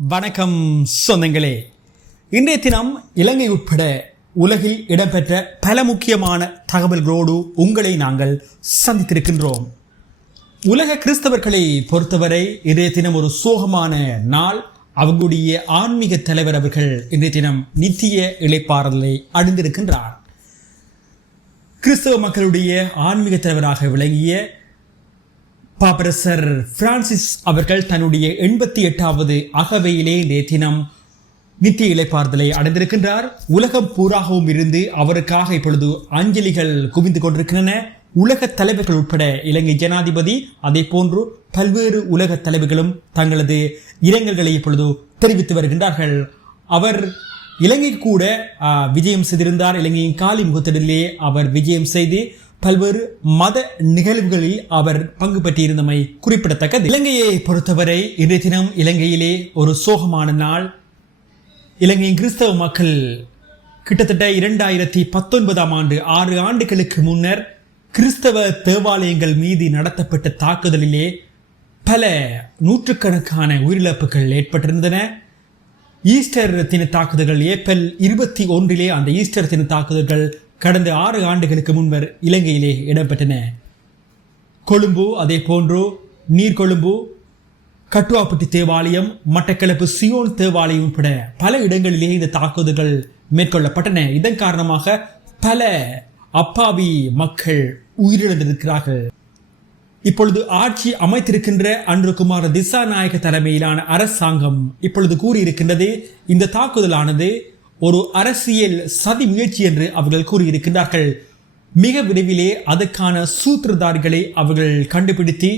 வணக்கம் சொந்தங்களே. இன்றைய தினம் இலங்கை உட்பட உலகில் இடம்பெற்ற பல முக்கியமான தகவல்களோடு உங்களை நாங்கள் சந்தித்திருக்கின்றோம். உலக கிறிஸ்தவர்களை பொறுத்தவரை இன்றைய தினம் ஒரு சோகமான நாள். அவர்களுடைய ஆன்மீக தலைவர் அவர்கள் இன்றைய தினம் நித்திய இளைப்பாறுதலை அடைந்திருக்கின்றார். கிறிஸ்தவ மக்களுடைய ஆன்மீக தலைவராக விளங்கிய பாப்பரசர் பிரான்சிஸ் அவர்கள் தன்னுடைய 88வது அகவையிலே இன்றைய தினம் நித்திய இளைப்பாறுதலை அடைந்திருக்கின்றார். உலகம் பூராகவும் இருந்து அவருக்காக இப்பொழுது அஞ்சலிகள் குவிந்து கொண்டிருக்கின்றன. உலக தலைவர்கள் உட்பட இலங்கை ஜனாதிபதி அதே போன்று பல்வேறு உலக தலைவர்களும் தங்களது இரங்கல்களை இப்பொழுது தெரிவித்து வருகின்றார்கள். அவர் இலங்கை கூட விஜயம் செய்திருந்தார். இலங்கையின் காலி முகத்திடலே அவர் விஜயம் செய்து பல்வேறு மத நிகழ்வுகளில் அவர் பங்கு பெற்றிருந்தமை குறிப்பிடத்தக்கது. இலங்கையை பொறுத்தவரை இன்றைய தினம் இலங்கையிலே ஒரு சோகமான நாள். இலங்கையின் கிறிஸ்தவ மக்கள் கிட்டத்தட்ட 2019ஆம் ஆண்டு 6 ஆண்டுகளுக்கு முன்னர் கிறிஸ்தவ தேவாலயங்கள் மீது நடத்தப்பட்ட தாக்குதலிலே பல நூற்றுக்கணக்கான உயிரிழப்புகள் ஏற்பட்டிருந்தன. ஈஸ்டர் தின தாக்குதல்கள் ஏப்ரல் 21 அந்த ஈஸ்டர் தின தாக்குதல்கள் கடந்த 6 ஆண்டுகளுக்கு முன்னர் இலங்கையிலே இடம்பெற்றன. கொழும்பு, அதே போன்று நீர்கொழும்பு, கட்டுவாப்பட்டி தேவாலயம், மட்டக்களப்பு சியோன் தேவாலயம் உட்பட பல இடங்களிலே இந்த தாக்குதல்கள் மேற்கொள்ளப்பட்டன. இதன் காரணமாக பல அப்பாவி மக்கள் உயிரிழந்திருக்கிறார்கள். இப்பொழுது ஆட்சி அமைத்திருக்கின்ற அன்றுகுமார் திசாநாயக்க தலைமையிலான அரசாங்கம் இப்பொழுது கூறியிருக்கின்றது, இந்த தாக்குதலானது ஒரு அரசியல் சதி முயற்சி என்று அவர்கள் கூறியிருக்கின்றார்கள். மிக விரைவிலே அதற்கான சூத்திரதாரிகளை அவர்கள் கண்டுபிடித்து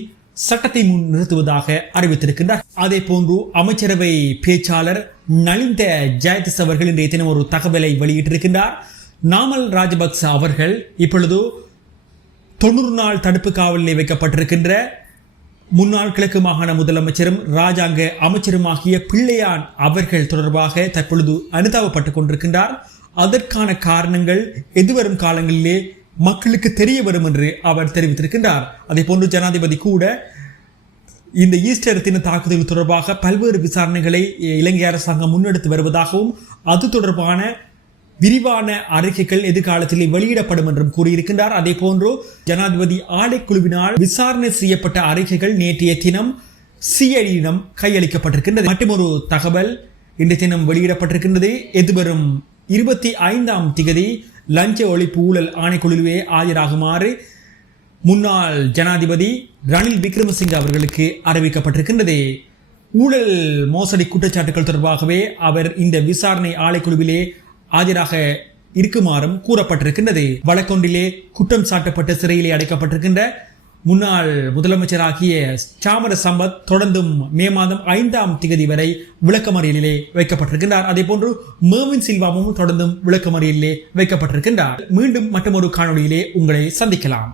சட்டத்தை முன் நிறுத்துவதாக அறிவித்திருக்கின்றார். அதே போன்று அமைச்சரவை பேச்சாளர் நலிந்த ஜெயதிஸ் அவர்கள் இன்றைய தினம் ஒரு தகவலை வெளியிட்டிருக்கின்றார். நாமல் ராஜபக்ச அவர்கள் இப்பொழுது 90 நாள் தடுப்பு காவலில் வைக்கப்பட்டிருக்கின்ற முன்னாள் கிழக்கு மாகாண முதலமைச்சரும் ராஜாங்க அமைச்சருமாகிய பிள்ளையான் அவர்கள் தொடர்பாக தற்பொழுது அனுதாபப்பட்டுக் கொண்டிருக்கின்றார். அதற்கான காரணங்கள் எதிர்வரும் காலங்களிலே மக்களுக்கு தெரிய வரும் என்று அவர் தெரிவித்திருக்கின்றார். அதே போன்று ஜனாதிபதி கூட இந்த ஈஸ்டர் தின தாக்குதல் தொடர்பாக பல்வேறு விசாரணைகளை இலங்கை அரசாங்கம் முன்னெடுத்து வருவதாகவும் அது தொடர்பான விரிவான அறிக்கைகள் எதிர்காலத்தில் வெளியிடப்படும் என்றும் கூறியிருக்கின்றார். அதே போன்று ஜனாதிபதி ஆணைக்குழுவினால் விசாரணை செய்யப்பட்ட அறிக்கைகள் நேற்றைய தினம் சிஐடியிடம் கையளிக்கப்பட்டிருக்கின்றது. மற்றொரு தகவல் இன்றைய தினம் வெளியிடப்பட்டிருக்கின்றது. எதிர்வரும் 25ஆம் தேதி லஞ்ச ஒழிப்பு ஊழல் ஆணைக்குழுவே ஆஜராகுமாறு முன்னாள் ஜனாதிபதி ரணில் விக்ரமசிங்க அவர்களுக்கு அறிவிக்கப்பட்டிருக்கின்றது. ஊழல் மோசடி குற்றச்சாட்டுகள் தொடர்பாகவே அவர் இந்த விசாரணை ஆணைக்குழுவிலே ஆஜராக இருக்குமாறும் கூறப்பட்டிருக்கின்றது. வழக்கொன்றிலே குற்றம் சாட்டப்பட்ட சிறையிலே அடைக்கப்பட்டிருக்கின்ற முன்னாள் முதலமைச்சராகிய சாமர சம்பத் தொடர்ந்தும் மே மாதம் 5ஆம் தேதி வரை விளக்கமறியலிலே வைக்கப்பட்டிருக்கின்றார். அதே போன்று மேவின் சில்வாவும் தொடர்ந்தும் விளக்கமறியலிலே வைக்கப்பட்டிருக்கின்றார். மீண்டும் மற்றொரு காணொளியிலே உங்களை சந்திக்கலாம்.